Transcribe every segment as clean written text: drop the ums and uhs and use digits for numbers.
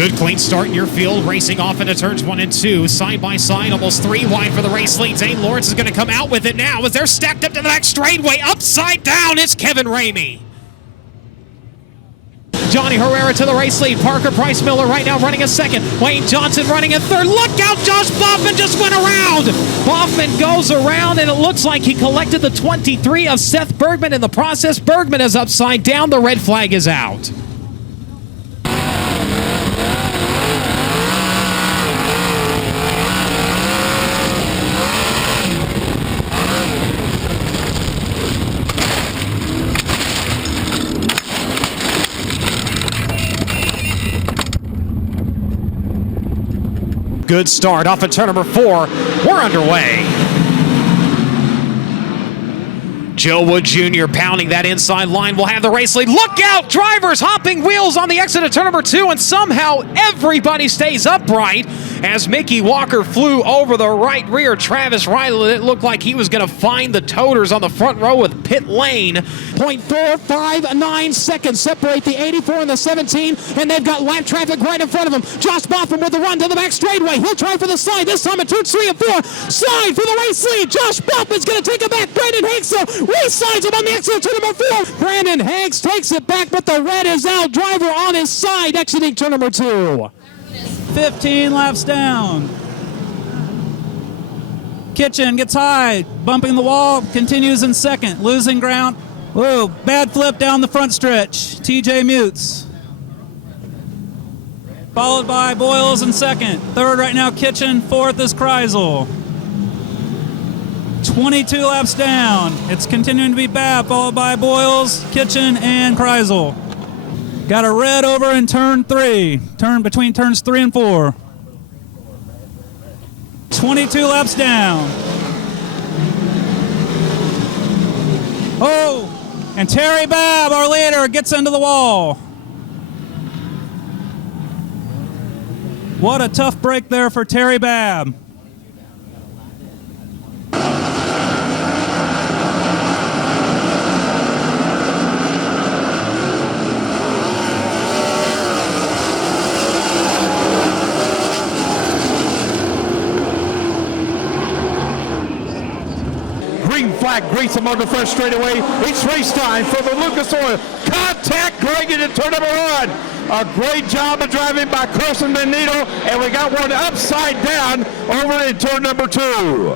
Good clean start in your field, racing off into turns 1 and 2. Side by side, almost 3 wide for the race lead. Zane Lawrence is going to come out with it now as they're stacked up to the back straightaway. Upside down, it's Kevin Ramey. Johnny Herrera to the race lead. Parker Price Miller right now running a second. Wayne Johnson running a third. Look out, Josh Boffman just went around. Boffman goes around, and it looks like he collected the 23 of Seth Bergman in the process. Bergman is upside down. The red flag is out. Good start off of turn number 4. We're underway. Joe Wood Jr. pounding that inside line will have the race lead. Look out! Drivers hopping wheels on the exit of turn number 2, and somehow everybody stays upright as Mickey Walker flew over the right rear. Travis Riley, it looked like he was going to find the toters on the front row with pit lane. 0.459 seconds separate the 84 and the 17, and they've got lap traffic right in front of them. Josh Boffman with the run to the back straightaway. He'll try for the slide, this time at turns 3 and 4. Slide for the race lead. Josh Boffman's going to take it back. Brandon Hanks re-sides him on the exit of turn number 4. Brandon Hanks takes it back, but the red is out. Driver on his side exiting turn number 2. 15 laps down. Kitchen gets high, bumping the wall, continues in second, losing ground. Whoa, bad flip down the front stretch. TJ mutes. Followed by Boyles in second. Third right now, Kitchen. Fourth is Kreisel. 22 laps down. It's continuing to be bad, followed by Boyles, Kitchen, and Kreisel. Got a red over in turn 3. Turn between turns 3 and 4. 22 laps down. Oh, and Terry Babb, our leader, gets into the wall. What a tough break there for Terry Babb. Green flag greets him on the front straightaway. It's race time for the Lucas Oil. Contact Greg into turn number 1. A great job of driving by Carson Benito, and we got one upside down over in turn number 2.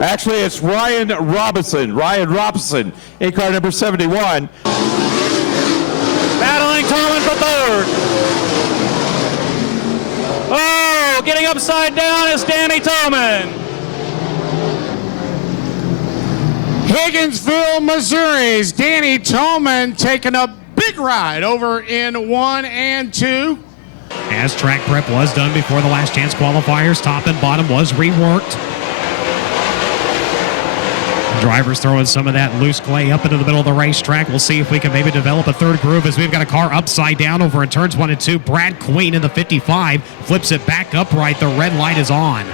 Actually, it's Ryan Robinson in car number 71. Battling Tolman for third. Oh, getting upside down is Danny Tolman. Higginsville, Missouri's Danny Tolman taking a big ride over in 1 and 2. As track prep was done before the last chance qualifiers, top and bottom was reworked. Drivers throwing some of that loose clay up into the middle of the racetrack. We'll see if we can maybe develop a third groove as we've got a car upside down over in turns 1 and 2. Brad Queen in the 55 flips it back upright. The red light is on.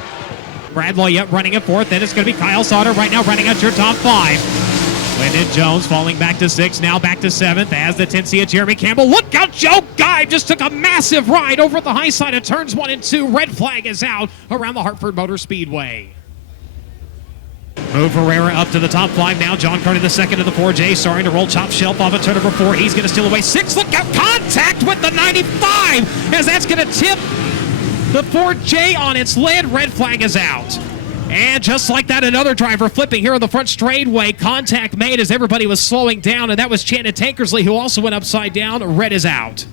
Bradley up running at 4th. Then it's going to be Kyle Sauter right now running at your top 5. Lyndon Jones falling back to 6th, now back to 7th as the Tensia Jeremy Campbell. Look out, Joe Geib just took a massive ride over the high side of turns 1 and 2. Red flag is out around the Hartford Motor Speedway. Move Herrera up to the top 5 now. John Carney the second of the 4J, starting to roll top shelf off of turn number 4. He's going to steal away 6. Look out, contact with the 95 as that's going to tip the 4J on its lid. Red flag is out. And just like that, another driver flipping here on the front straightaway. Contact made as everybody was slowing down, and that was Channing Tankersley, who also went upside down. Red is out.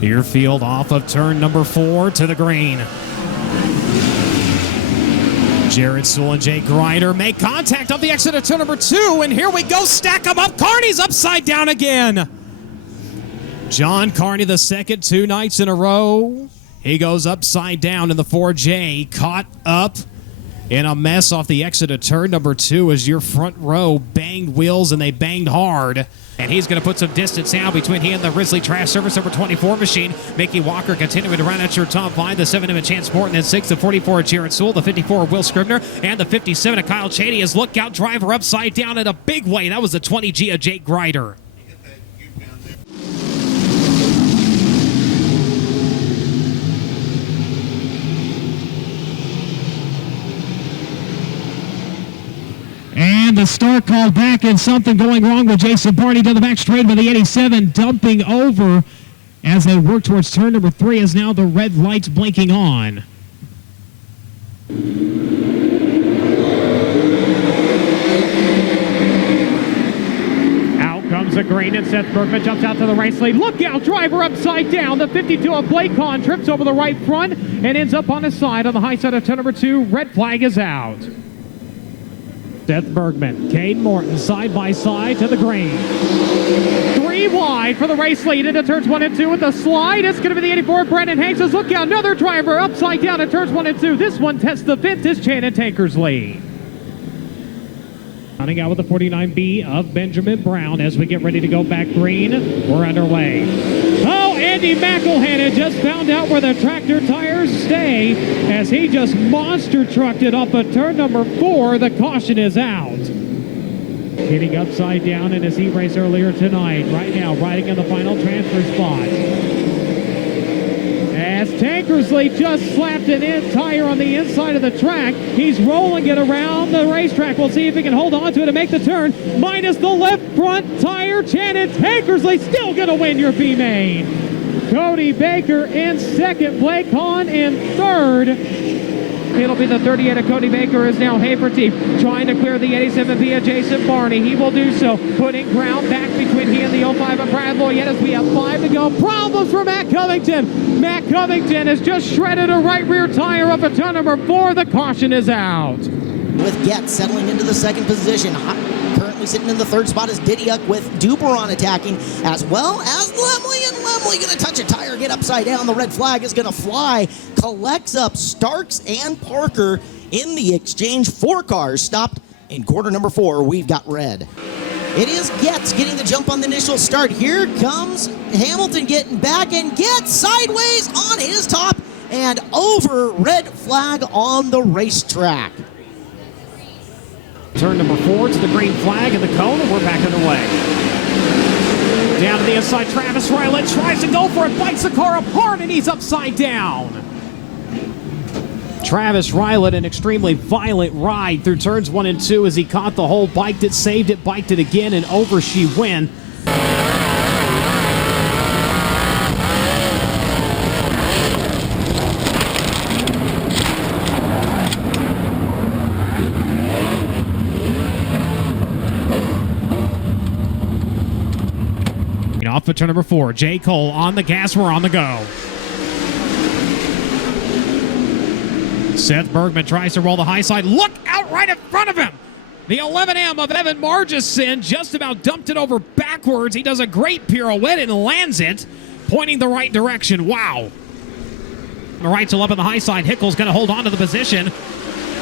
Your field off of turn number 4 to the green. Jared Sewell and Jake Grider make contact on the exit of turn number 2, and here we go, stack them up. Carney's upside down again. John Carney the second 2 nights in a row. He goes upside down in the 4J, caught up In a mess off the exit of turn number 2 as your front row banged wheels and they banged hard. And he's going to put some distance now between he and the Risley Trash Service number 24 machine. Mickey Walker continuing to run at your top 5. The 7 of Chance Morton and 6, the 44 of Jared Sewell, the 54 of Will Scribner, and the 57 of Kyle Cheney as lookout driver upside down in a big way. That was the 20G of Jake Grider. And the start called back and something going wrong with Jason Barney down the back straight with the 87 dumping over as they work towards turn number 3 as now the red lights blinking on. Out comes the green and Seth Bergman jumps out to the race lead. Look out, driver upside down. The 52 of Blake Kahn trips over the right front and ends up on his side on the high side of turn number 2. Red flag is out. Seth Bergman, Cade Morton, side by side to the green. 3 wide for the race lead into turns 1 and 2 with the slide. It's going to be the 84, Brendan Hanks. Look out, another driver upside down in turns 1 and 2. This one tests the fifth is Shannon Tankersley. Running out with the 49B of Benjamin Brown as we get ready to go back green. We're underway. Oh, Andy McElhannon just found out where the tractor tires stay as he just monster trucked it off of turn number 4. The caution is out. Hitting upside down in his heat race earlier tonight. Right now, riding in the final transfer spot. As Tankersley just slapped an end tire on the inside of the track. He's rolling it around the racetrack. We'll see if he can hold on to it and make the turn. Minus the left front tire. Shannon Tankersley still going to win your B-Main. Cody Baker in second. Blake Kahn in third. It'll be the 38 of Cody Baker is now Haverty trying to clear the 87 via Jason Barney. He will do so, putting ground back between he and the 05 of Brad Lloyd. As we have 5 to go. Problems for Matt Covington. Matt Covington has just shredded a right rear tire up at turn number 4. The caution is out. With Getz settling into the second position. Currently sitting in the third spot is Didiuk with Duperon attacking, as well as Lemley, and Lemley going to touch a tire, get upside down. The red flag is going to fly. Collects up Starks and Parker in the exchange. 4 cars stopped in quarter number 4. We've got red. It is Getz getting the jump on the initial start. Here comes Hamilton getting back, and Getz sideways on his top and over. Red flag on the racetrack. Turn number 4 to the green flag and the cone, and we're back underway. Down to the inside, Travis Rylett tries to go for it, bites the car up hard, and he's upside down. Travis Rylett, an extremely violent ride through turns 1 and 2 as he caught the hole, biked it, saved it, biked it again, and over she went. Off of turn number 4, J. Cole on the gas, we're on the go. Seth Bergman tries to roll the high side. Look out right in front of him. The 11M of Evan Margison just about dumped it over backwards. He does a great pirouette and lands it, pointing the right direction. Wow. Reitzel up on the high side. Hickle's going to hold on to the position.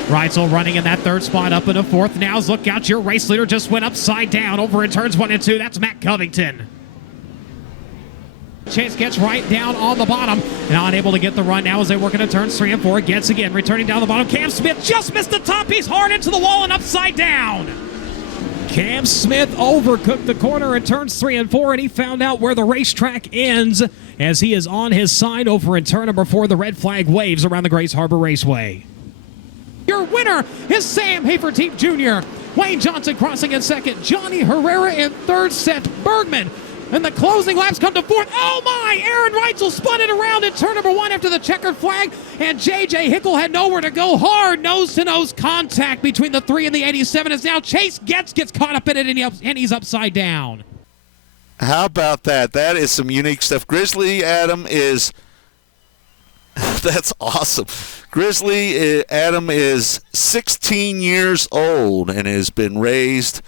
Reitzel running in that third spot up in the 4th. Now's look out. Your race leader just went upside down over in turns 1 and 2. That's Matt Covington. Chase gets right down on the bottom. Not able to get the run now as they work into turns 3 and 4. Gets again, returning down the bottom. Cam Smith just missed the top. He's hard into the wall and upside down. Cam Smith overcooked the corner in turns 3 and 4, and he found out where the racetrack ends as he is on his side over in turn number 4. The red flag waves around the Grace Harbor Raceway. Your winner is Sam Haferteep Jr. Wayne Johnson crossing in second. Johnny Herrera in third. Seth Bergman. And the closing laps come to 4th. Oh my! Aaron Reitzel spun it around in turn number 1 after the checkered flag. And J.J. Hickle had nowhere to go. Hard nose-to-nose contact between the 3 and the 87 as now Chase gets caught up in it and he's upside down. How about that? That is some unique stuff. Grizzly Adam is... That's awesome. Grizzly Adam is 16 years old and has been raised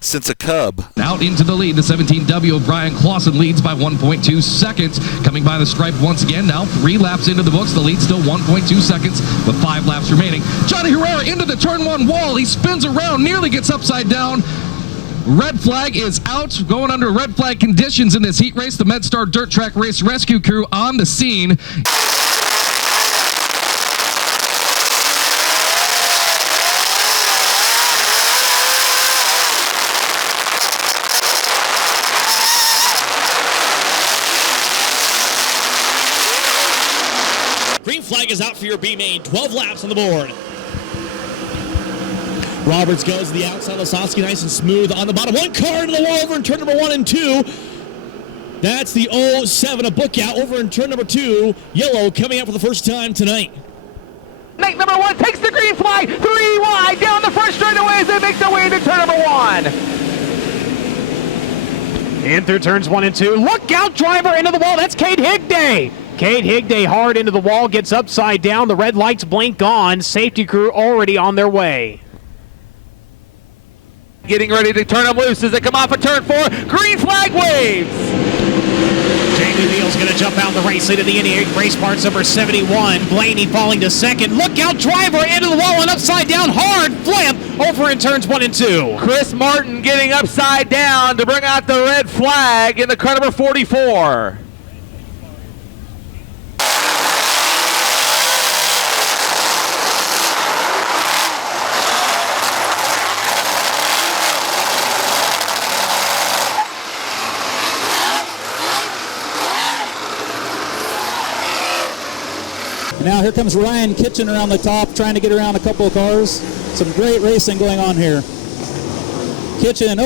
since a Cub. Out into the lead, the 17W of Brian Clausen leads by 1.2 seconds. Coming by the stripe once again, now 3 laps into the books. The lead still 1.2 seconds with 5 laps remaining. Johnny Herrera into the turn 1 wall. He spins around, nearly gets upside down. Red flag is out, going under red flag conditions in this heat race. The MedStar Dirt Track Race Rescue crew on the scene. Green flag is out for your B main. 12 laps on the board. Roberts goes to the outside of Lasowski, nice and smooth on the bottom. 1 car into the wall over in turn number 1 and 2. That's the 07 of Bookout over in turn number 2. Yellow coming out for the first time tonight. Make number 1 takes the green flag, 3 wide down the front straightaway as they make their way into turn number 1. In through turns 1 and 2. Look out, driver into the wall. That's Cade Higday. Cade Higday hard into the wall, gets upside down. The red lights blink on. Safety crew already on their way. Getting ready to turn them loose as they come off of turn 4. Green flag waves. Jamie Neal's going to jump out in the race lead of the 88 race parts number 71. Blaney falling to second. Look out, driver into the wall and upside down hard flip over in turns 1 and 2. Chris Martin getting upside down to bring out the red flag in the car number 44. Now here comes Ryan Kitchen around the top, trying to get around a couple of cars. Some great racing going on here. Kitchen,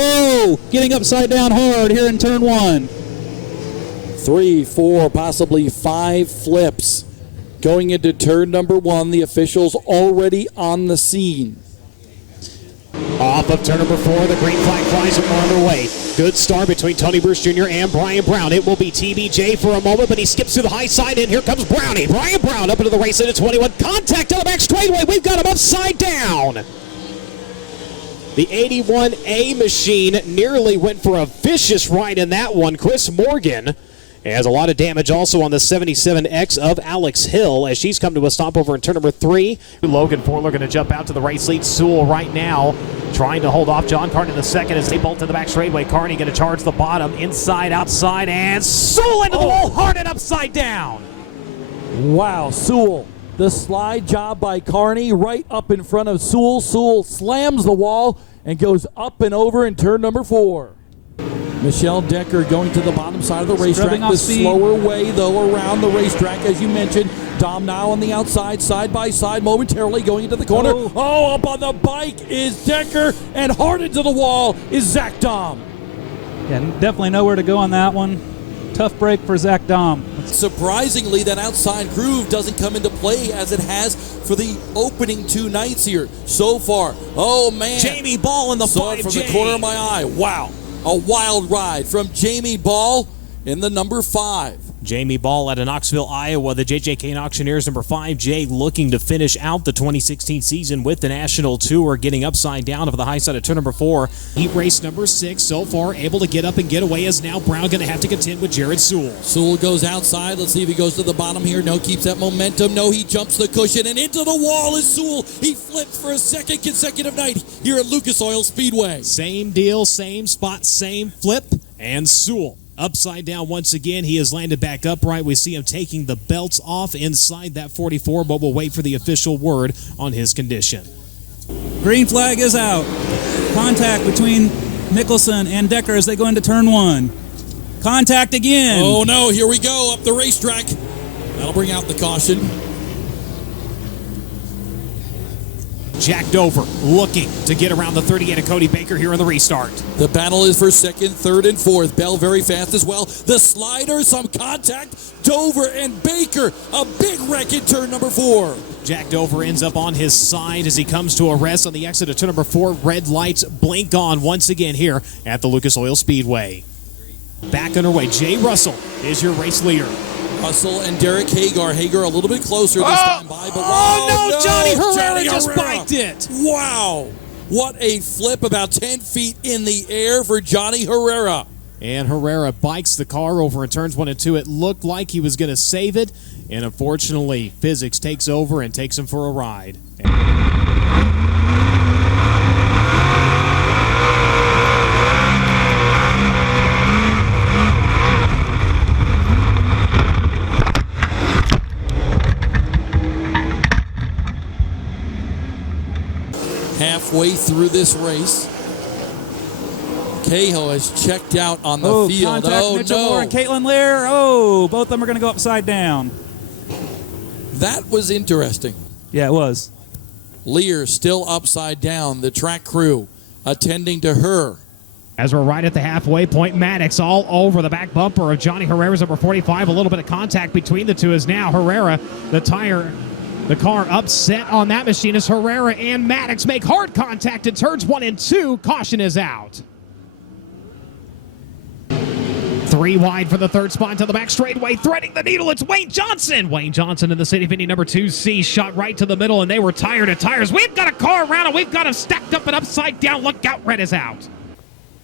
getting upside down hard here in turn 1. 3, 4, possibly 5 flips going into turn number 1. The officials already on the scene. Off of turn number 4, the green flag flies are on their way. Good start between Tony Bruce Jr. and Brian Brown. It will be TBJ for a moment, but he skips to the high side, and here comes Brownie. Brian Brown up into the race at 21. Contact on the back straightaway. We've got him upside down. The 81A machine nearly went for a vicious ride in that one. Chris Morgan has a lot of damage also on the 77X of Alex Hill as she's come to a stop over in turn number 3. Logan Forler going to jump out to the race lead. Sewell right now trying to hold off John Carney in the second as they bolt to the back straightaway. Carney going to charge the bottom, inside, outside, and Sewell into the wall, hard and upside down. Wow, Sewell. The slide job by Carney right up in front of Sewell. Sewell slams the wall and goes up and over in turn number 4. Michelle Decker going to the bottom side of the racetrack. The slower way, though, around the racetrack, as you mentioned. Dom now on the outside, side by side, momentarily going into the corner. Up on the bike is Decker, and hard into the wall is Zach Dom. Yeah, definitely nowhere to go on that one. Tough break for Zach Dom. Surprisingly, that outside groove doesn't come into play as it has for the opening 2 nights here so far. Oh, man. Jamie Ball in the 5J. Saw it from the corner of my eye. Wow. A wild ride from Jamie Ball in the number 5. Jamie Ball out of Knoxville, Iowa. The JJK Auctioneers number 5J looking to finish out the 2016 season with the National Tour, getting upside down over the high side of turn number 4. Heat race number 6 so far, able to get up and get away as now Brown going to have to contend with Jared Sewell. Sewell goes outside. Let's see if he goes to the bottom here. No, keeps that momentum. No, he jumps the cushion, and into the wall is Sewell. He flips for a second consecutive night here at Lucas Oil Speedway. Same deal, same spot, same flip, and Sewell upside down once again. He has landed back upright. We see him taking the belts off inside that 44, but we'll wait for the official word on his condition. Green flag is out. Contact between Mickelson and Decker as they go into turn 1. Contact again. Oh no, here we go up the racetrack. That'll bring out the caution. Jack Dover looking to get around the 38 of Cody Baker here in the restart. The battle is for second, third, and fourth. Bell very fast as well. The slider, some contact. Dover and Baker, a big wreck in turn number 4. Jack Dover ends up on his side as he comes to a rest on the exit of turn number 4. Red lights blink on once again here at the Lucas Oil Speedway. Back underway, Jay Russell is your race leader. Russell and Derek Hagar. Hagar a little bit closer this time by, but no, Johnny Herrera just biked it. Wow. What a flip about 10 feet in the air for Johnny Herrera. And Herrera bikes the car over in turns 1 and 2. It looked like he was going to save it, and unfortunately, physics takes over and takes him for a ride. Halfway through this race, Cahill has checked out on the field. Contact Mitchell Moore and Caitlin Lear. Oh, both of them are going to go upside down. That was interesting. Yeah, it was. Lear still upside down. The track crew attending to her. As we're right at the halfway point, Maddox all over the back bumper of Johnny Herrera's number 45. A little bit of contact between the two as now Herrera, the car upset on that machine as Herrera and Maddox make hard contact in turns 1 and 2. Caution is out. 3 wide for the third spot to the back straightaway, threading the needle. It's Wayne Johnson. Wayne Johnson in the City of Indy number 2C, shot right to the middle, and they were tired of tires. We've got a car around, and we've got him stacked up and upside down. Look out, red is out.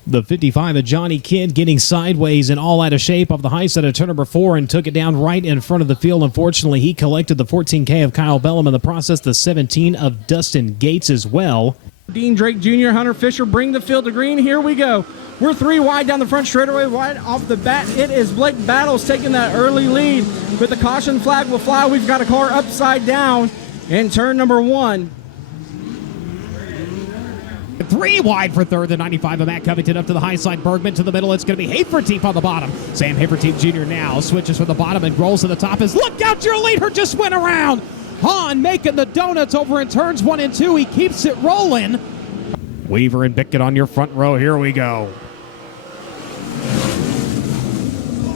The 55 of Johnny Kidd getting sideways and all out of shape off the high side of turn number 4 and took it down right in front of the field. Unfortunately, he collected the 14K of Kyle Bellum in the process, the 17 of Dustin Gates as well. Dean Drake Jr., Hunter Fisher bring the field to green. Here we go. We're 3 wide down the front straightaway, wide off the bat. It is Blake Battles taking that early lead, but the caution flag will fly. We've got a car upside down in turn number 1. 3 wide for third, the 95 of Matt Covington up to the high side. Bergman to the middle. It's going to be Haferteep on the bottom. Sam Haferteep Jr. now switches from the bottom and rolls to the top. As look out, your leader just went around. Hahn making the donuts over in turns 1 and 2. He keeps it rolling. Weaver and Bickett on your front row. Here we go.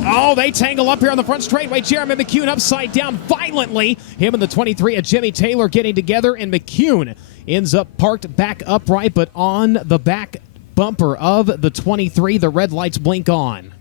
Oh, they tangle up here on the front straightaway. Jeremy McCune upside down violently. Him and the 23 of Jimmy Taylor getting together, and McCune ends up parked back upright, but on the back bumper of the 23, the red lights blink on.